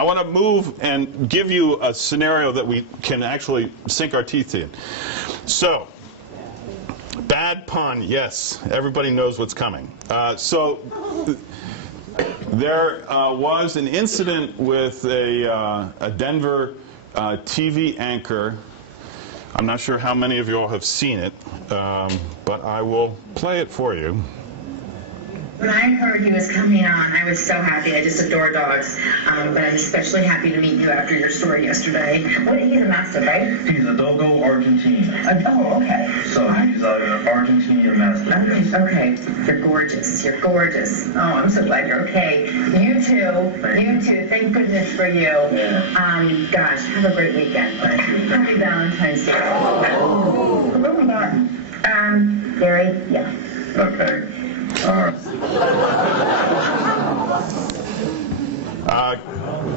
I want to move and give you a scenario that we can actually sink our teeth in. So, bad pun, yes. Everybody knows what's coming. There was an incident with a Denver TV anchor. I'm not sure how many of you all have seen it, but I will play it for you. When I heard he was coming on, I was so happy. I just adore dogs. But I'm especially happy to meet you after your story yesterday. He's a Mastiff, right? He's a Dogo Argentine. Oh, okay. So he's an Argentinian Mastiff. Okay. You're gorgeous. You're gorgeous. Oh, I'm so glad you're okay. You too. You too. Thank goodness for you. Yeah. Gosh, have a great weekend. Thank you. Happy Valentine's Day. Oh. Where are we going? Gary? Yeah. Okay. All right.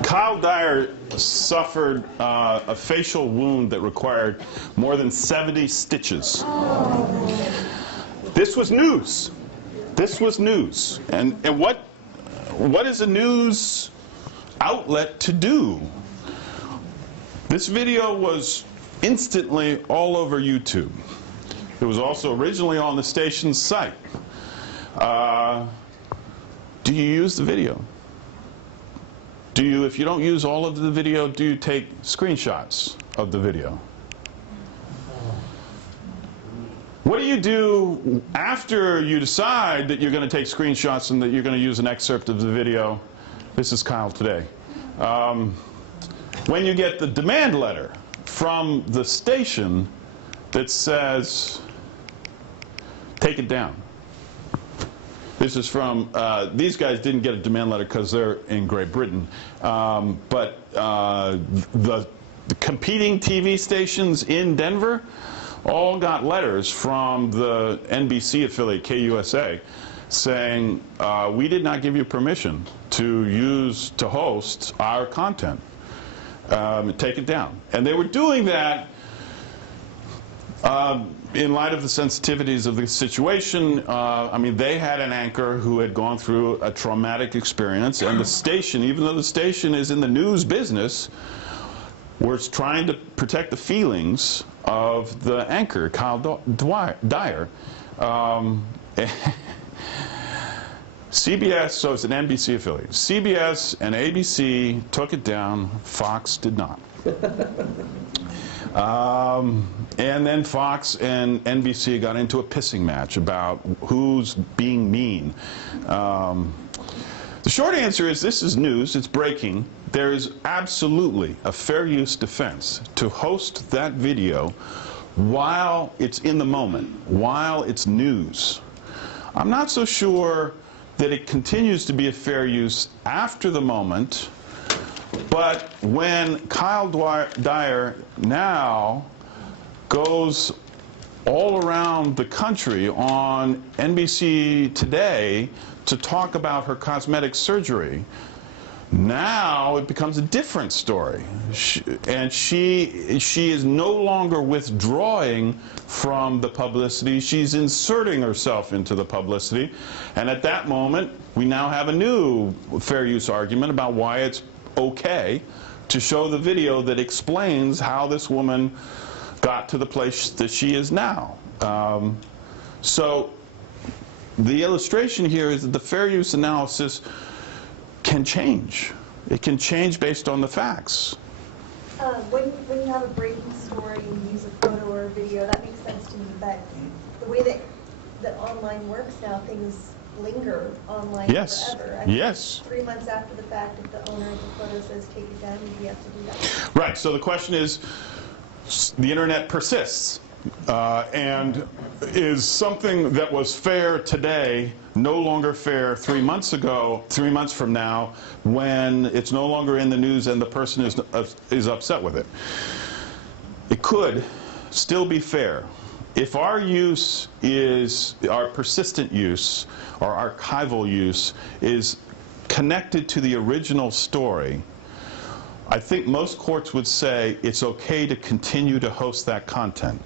Kyle Dyer suffered a facial wound that required more than 70 stitches. This was news. This was news. And what is a news outlet to do? This video was instantly all over YouTube. It was also originally on the station's site. Do you use the video? Do you, if you don't use all of the video, do you take screenshots of the video? What do you do after you decide that you're going to take screenshots and that you're going to use an excerpt of the video? This is Kyle today. When you get the demand letter from the station that says, take it down. This is from, these guys didn't get a demand letter because they're in Great Britain, but the competing TV stations in Denver all got letters from the NBC affiliate, KUSA, saying, we did not give you permission to host our content. Take it down. And they were doing that in light of the sensitivities of the situation. I mean, they had an anchor who had gone through a traumatic experience, and the station, even though the station is in the news business, was trying to protect the feelings of the anchor, Kyle Dyer. CBS, so it's an NBC affiliate. CBS and ABC took it down. Fox did not. And then Fox and NBC got into a pissing match about who's being mean. The short answer is this is news, it's breaking. There is absolutely a fair use defense to host that video while it's in the moment, while it's news. I'm not so sure that it continues to be a fair use after the moment. But when Kyle Dyer now goes all around the country on NBC Today to talk about her cosmetic surgery, now it becomes a different story. She is no longer withdrawing from the publicity. She's inserting herself into the publicity. And at that moment, we now have a new fair use argument about why it's okay to show the video that explains how this woman got to the place that she is now. So the illustration here is that the fair use analysis can change. It can change based on the facts. When you have a breaking story and use a photo or a video, that makes sense to me. But the way that online works now, things linger online forever. I mean, yes. 3 months after the fact, if the owner of the photo says take it down, you have to do that. Right. So the question is, the internet persists, and is something that was fair today no longer fair 3 months ago, 3 months from now, when it's no longer in the news and the person is upset with it? It could still be fair. If our use is, our persistent use, or archival use, is connected to the original story, I think most courts would say it's okay to continue to host that content,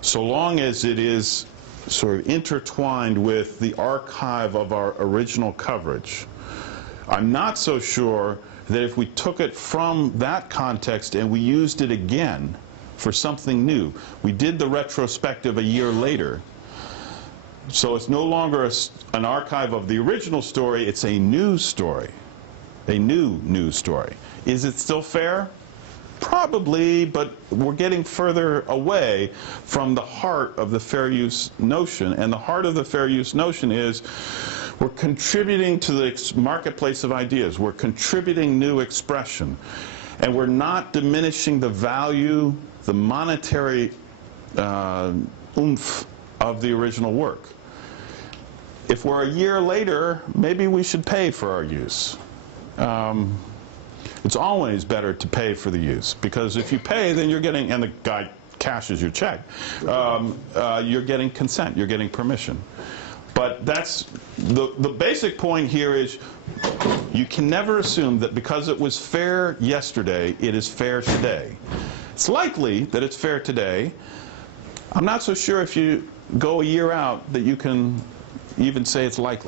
so long as it is sort of intertwined with the archive of our original coverage. I'm not so sure that if we took it from that context and we used it again for something new, we did the retrospective a year later, so it's no longer an archive of the original story, it's a new story, a new news story. Is it still fair? Probably, but we're getting further away from the heart of the fair use notion, and the heart of the fair use notion is we're contributing to the marketplace of ideas, we're contributing new expression, and we're not diminishing the value, the monetary oomph of the original work. If we're a year later, maybe we should pay for our use. It's always better to pay for the use, because if you pay, then you're getting, and the guy cashes your check, you're getting consent, you're getting permission. But that's, the basic point here is you can never assume that because it was fair yesterday, it is fair today. It's likely that it's fair today. I'm not so sure if you go a year out that you can even say it's likely.